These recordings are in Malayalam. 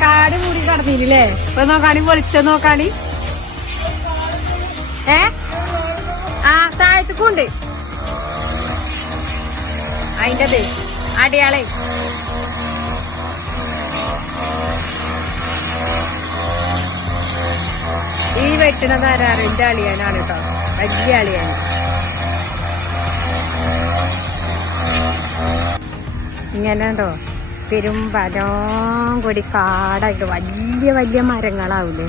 കാട് കൂടി കടന്നില്ലേ ഇപ്പൊ നോക്കാണി പൊളിച്ച നോക്കാണി ഏ? ആ താഴത്തേക്കുണ്ട് അതിന്റെ അടിയാളെ. ഈ വെട്ടണത് ആരാറ് എന്റെ അളിയാനാണ് കേട്ടോ വലിയ അളിയൻ. ഇങ്ങനെണ്ടോ? പെരുമ്പലോം കൂടി കൊടി കാടായിട്ട് വലിയ വലിയ മരങ്ങളാവൂലേ?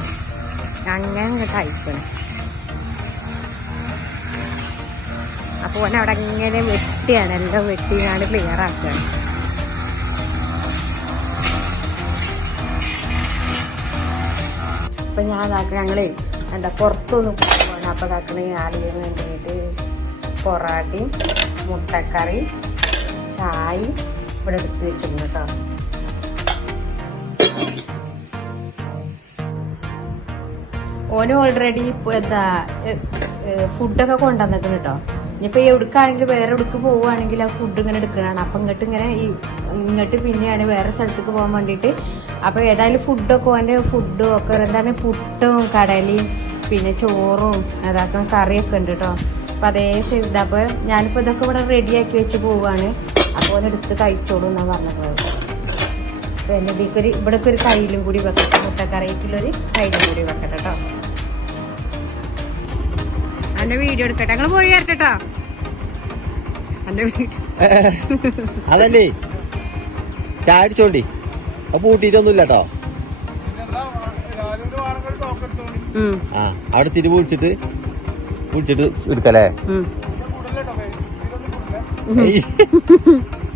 അങ്ങനെ ഇങ്ങോട്ട് അയക്കണം അപ്പൊ ഓൻ അവിടെ ഇങ്ങനെ വെട്ടിയാണ് എല്ലാം വെട്ടിയാണ് ക്ലിയർ ആക്കുകയാണ് അപ്പൊ ഞാൻ ഇതാക്ക ഞങ്ങൾ എന്താ പുറത്തൊന്ന് പോകണം അപ്പൊ ഇതാക്കണ ആളിന് വേണ്ടിയിട്ട് പൊറാട്ടയും മുട്ടക്കറി ചായ ഇവിടെ എടുത്ത് വെച്ചിരുന്നു കേട്ടോ. ഓന് ഓൾറെഡി എന്താ ഫുഡൊക്കെ കൊണ്ടുവന്നിട്ടുണ്ട് കേട്ടോ. ഇനിയിപ്പോ എടുക്കുകയാണെങ്കിൽ വേറെ എടുക്ക് പോവുകയാണെങ്കിൽ ആ ഫുഡ് ഇങ്ങനെ എടുക്കണതാണ്. അപ്പം ഇങ്ങോട്ട് ഇങ്ങനെ ഈ ഇങ്ങോട്ട് പിന്നെയാണ് വേറെ സ്ഥലത്തേക്ക് പോകാൻ വേണ്ടിയിട്ട്. അപ്പൊ ഏതായാലും ഫുഡൊക്കെ ഓന്റെ ഫുഡും ഒക്കെ എന്താണ് പുട്ടും കടലയും പിന്നെ ചോറും അതാക്കുന്ന കറിയൊക്കെ ഉണ്ട് കേട്ടോ അപ്പോൾ അതേ ചെയ്ത് അപ്പൊ ഞാനിപ്പോ ഇതൊക്കെ ഇവിടെ റെഡിയാക്കി വെച്ച് പോവാണ്. അപ്പോൾ ഓനെടുത്ത് കഴിച്ചോളൂ എന്നാ പറഞ്ഞത്. പിന്നെ ഇതിക്കൊരു ഇവിടെ ഒരു കയ്യിലും കൂടി വെക്കട്ടെ. മുട്ടക്കറിക്കുള്ളൊരു കയ്യിലും കൂടി വെക്കട്ടെ കേട്ടോ എന്റെ വീഡിയോ എടുക്കട്ടെ. ഞങ്ങൾ പോയി കേട്ടോ എന്റെ വീഡിയോ അതല്ലേ? ചായ അടിച്ചോണ്ടി അപ്പൊ പൂട്ടിയിട്ടൊന്നുമില്ല കേട്ടോ ആ അവിടെ തിരി വിളിച്ചിട്ട് വിളിച്ചിട്ട് എടുക്കല്ലേ?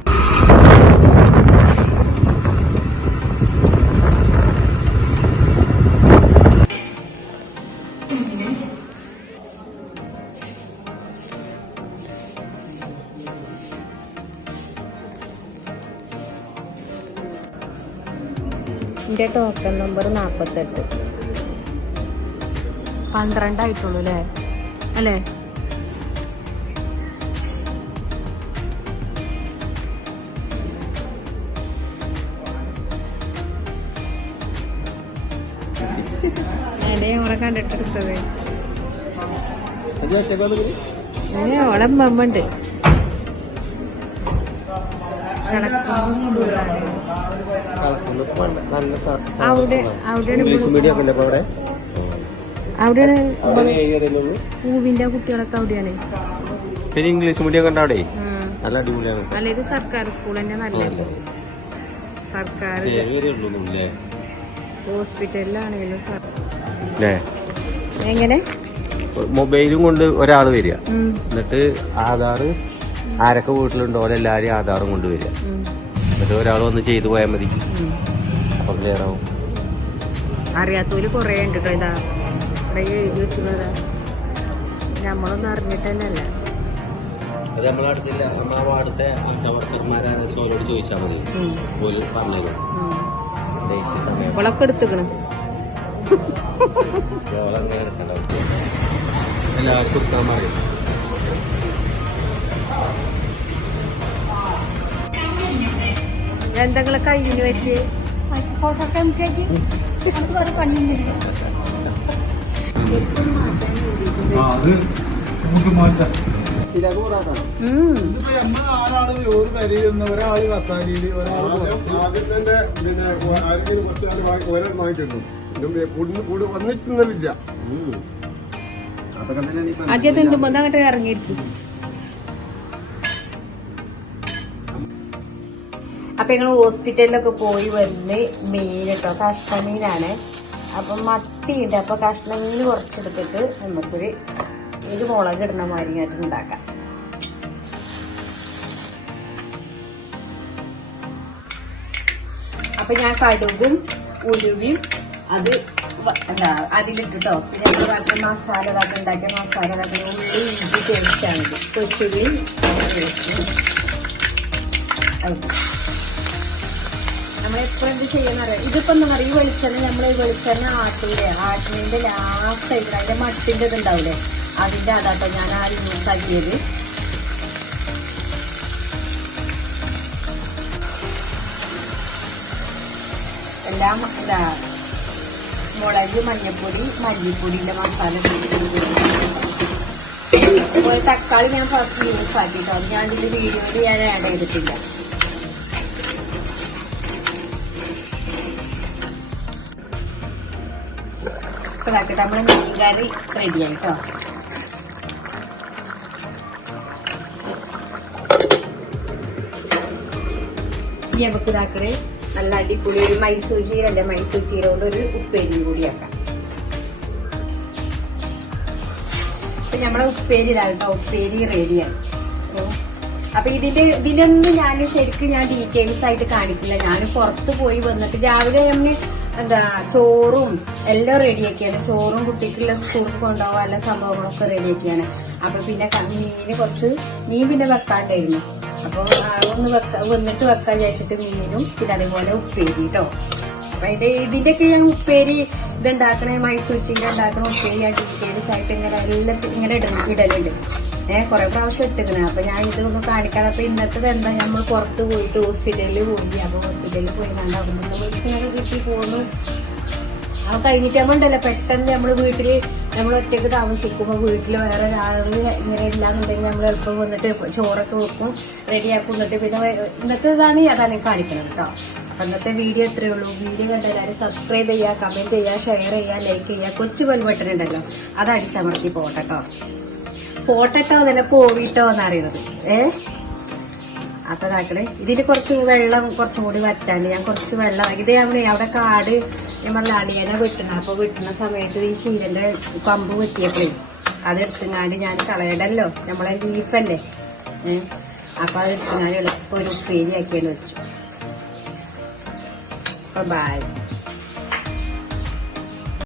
എന്റെ ടോക്കൺ നമ്പർ നാൽപ്പത്തെട്ട് പന്ത്രണ്ടായിട്ടുള്ളൂ അല്ലേ? അല്ലേ ഓളെ കണ്ടിട്ടെടുത്തത്. ഓളെ മമ്മണ്ട് അവിടെ അവിടെയാണ്? പൂവിന്റെ കുട്ടികളൊക്കെ അവിടെയാണ്. പിന്നെ ഇംഗ്ലീഷ് മീഡിയം കണ്ട അവിടെ? നല്ല അടിപൊളിയാണ്. അല്ല ഇത് സർക്കാർ സ്കൂൾ തന്നെ നല്ലത്. സർക്കാർ ഹോസ്പിറ്റലിലാണെങ്കിലും എങ്ങനെ? മൊബൈലും കൊണ്ട് ഒരാൾ വരിക. എന്നിട്ട് ആധാർ ആരൊക്കെ വീട്ടിലുണ്ടോ എല്ലാരെയും ആധാറും കൊണ്ടുവരിക. എന്നിട്ട് ഒരാൾ വന്ന് ചെയ്തു പോയാൽ മതി. അപ്പം ക്ലിയർ ആവും അറിയാത്തവര് കൊറേ ഉണ്ട് കേട്ടോ ഇതാ. ഇവിടെ ഈ എഴുതി വെച്ചിട്ടുള്ളതാ അത് നമ്മളെ അടുത്തില്ല. നമ്മളെ വാർഡത്തെ വർക്കർമാരെ ചോരോട് ചോദിച്ചാൽ മതി. പോലും പറഞ്ഞത് എടുത്തുക്കണ്. എല്ലാവർക്കും എടുക്കാൻ പറയും. എന്തെങ്കിലും കയ്യിന് വെച്ച് ഒരു പെരയുന്ന ഒരാൾ കസാലിയിൽ ഒരാൾ പുറത്ത്. വന്നിട്ടുന്നില്ല അതൊക്കെ തന്നെയാണ് ഇപ്പൊ ആദ്യം തിണ്ടുമ്പോ അങ്ങോട്ട് ഇറങ്ങിയിരിക്കും. അപ്പൊ ഞങ്ങൾ ഹോസ്പിറ്റലിലൊക്കെ പോയി വന്ന് മീൻ കേട്ടോ. കഷ്ണമീനാണ് അപ്പൊ മത്തിയുണ്ട്. അപ്പൊ കഷ്ണമീൻ കുറച്ചെടുത്തിട്ട് നമുക്കൊരു ഇത് മുളക് ഇടുന്ന മാതിരി ആയിട്ട് ഉണ്ടാക്കാം. അപ്പൊ ഞാൻ കടുകും ഉലുവിയും അത് എന്താ അതിലിട്ടിട്ടോ. പിന്നെ മസാല ഇതാക്കി ഉണ്ടാക്കിയ മസാല ഇതാക്കി ഉള്ളി ഇഞ്ചി പേസ്റ്റാണ് ഇത്. കൊച്ചുള്ളി നമ്മളെപ്പോഴും എന്ത് ചെയ്യുന്നറിയാം? ഇതിപ്പോ എന്താ പറയുക ഈ വെളിച്ചെണ്ണ നമ്മൾ ഈ വെളിച്ചെണ്ണ ആട്ടിയില്ലേ ആട്ടിന്റെ ലാസ്റ്റ് ആയിട്ട് മട്ടിന്റെ ഇത് ഉണ്ടാവില്ലേ അതിന്റെ അതാട്ടോ ഞാൻ ആ യൂസ് ആക്കിയത്. എല്ലാം എന്താ മുളക് മഞ്ഞപ്പൊടി മല്ലിപ്പൊടിന്റെ മസാല തക്കാളി ഞാൻ യൂസ് ആക്കിട്ടോ. ഞാൻ ഇതിന്റെ വീഡിയോയിൽ ഞാൻ ആഡ് ചെയ്തിട്ടില്ല. ഇതാക്കട്ടെ. നമ്മുടെ മീൻ കറി റെഡി ആയിട്ടോ ഇനി നമുക്ക് ഇതാക്കണേ. നല്ല അടിപൊളി ഒരു മൈസൂർ ചീര അല്ലെ? മൈസൂർ ചീര കൊണ്ട് ഒരു ഉപ്പേരിയും കൂടിയാക്കാം അപ്പൊ നമ്മളെ ഉപ്പേരി ഇതാകട്ടോ ഉപ്പേരി റെഡിയാണ് അപ്പൊ ഇതിന്റെ ഇതിനൊന്നും ഞാൻ ശരിക്കും ഞാൻ ഡീറ്റെയിൽസ് ആയിട്ട് കാണിക്കില്ല. ഞാൻ പുറത്ത് പോയി വന്നിട്ട് രാവിലെ നമ്മൾ എന്താ ചോറും എല്ലാം റെഡിയാക്കിയാണ് ചോറും കുട്ടിക്കുള്ള സ്കൂളിൽ കൊണ്ടുപോകാൻ എല്ലാ സംഭവങ്ങളൊക്കെ റെഡിയാക്കിയാണ് അപ്പൊ പിന്നെ മീന് കുറച്ച് മീൻ പിന്നെ വെക്കാണ്ടായിരുന്നു. അപ്പൊ ഒന്ന് വെക്ക വന്നിട്ട് വെക്കാൻ വിചാരിച്ചിട്ട് മീനും പിന്നെ അതേപോലെ ഉപ്പേരി കേട്ടോ അപ്പൊ അതിന്റെ ഇതിന്റെയൊക്കെ ഞാൻ ഉപ്പേരി ഇതുണ്ടാക്കണേ മൈസൂർ ചിങ്ങ ഉണ്ടാക്കണ ഉപ്പേരി ആ ഡീറ്റെയിൽസ് ആയിട്ട് ഇങ്ങനെ എല്ലാം ഇങ്ങനെ ഇട- ഇടലുണ്ട്. ഏഹ് കുറെ പ്രാവശ്യം ഇട്ടിക്കണേ അപ്പൊ ഞാൻ ഇതൊന്നും കാണിക്കാതെ അപ്പൊ ഇന്നത്തെ എന്താ നമ്മൾ പുറത്ത് പോയിട്ട് ഹോസ്പിറ്റലിൽ പോയി. അപ്പൊ ഹോസ്പിറ്റലിൽ പോയി കണ്ട അവിടുന്ന് മെഡിസിനൊക്കെ കിട്ടി പോന്നു. അവ കഴിഞ്ഞിട്ട് നമ്മളുണ്ടല്ലോ പെട്ടെന്ന് നമ്മൾ വീട്ടിൽ നമ്മൾ ഒറ്റയ്ക്ക് താമസിക്കുമ്പോൾ വീട്ടിൽ വേറെ ഒരാളുകൾ ഇങ്ങനെ ഇല്ലാന്നുണ്ടെങ്കിൽ നമ്മൾ എളുപ്പം വന്നിട്ട് ചോറൊക്കെ വെക്കും റെഡിയാക്കും എന്നിട്ട് പിന്നെ ഇന്നത്തെ ഇതാണ് അതാണ് കാണിക്കണം കേട്ടോ അപ്പൊ ഇന്നത്തെ വീഡിയോ ഇത്രയേ ഉള്ളൂ. വീഡിയോ കണ്ട എല്ലാവരും സബ്സ്ക്രൈബ് ചെയ്യുക കമന്റ് ചെയ്യുക ഷെയർ ചെയ്യുക ലൈക്ക് ചെയ്യുക കൊച്ചു ബെൽ ബട്ടൺ ഉണ്ടല്ലോ അത് അടിച്ചമർത്തി പോകട്ടെ കേട്ടോ പോട്ടെട്ടോ അതല്ല പോവിട്ടോ എന്നറിയണത് ഏ? അപ്പൊ ഇതാക്കണേ ഇതിൽ കുറച്ച് വെള്ളം കുറച്ചും കൂടി വറ്റാണ്ട് ഞാൻ കുറച്ച് വെള്ളം ഇത് അവിടെ അവിടെ കാട് ഞാൻ പറഞ്ഞ അണിയനെ വെട്ടണം അപ്പൊ വെട്ടുന്ന സമയത്ത് ഈ ചീരന്റെ പമ്പ് വെട്ടിയപ്പോഴേ അത് എടുത്തുങ്ങാണ്ട് ഞാൻ കളയടല്ലോ നമ്മളെ ലീഫല്ലേ ഏഹ് അപ്പൊ അത് എടുത്തുങ്ങാണ്ട് എളുപ്പം ഒരു ഉപ്പേരി ആക്കിയാണ് വെച്ചു. അപ്പൊ ബൈ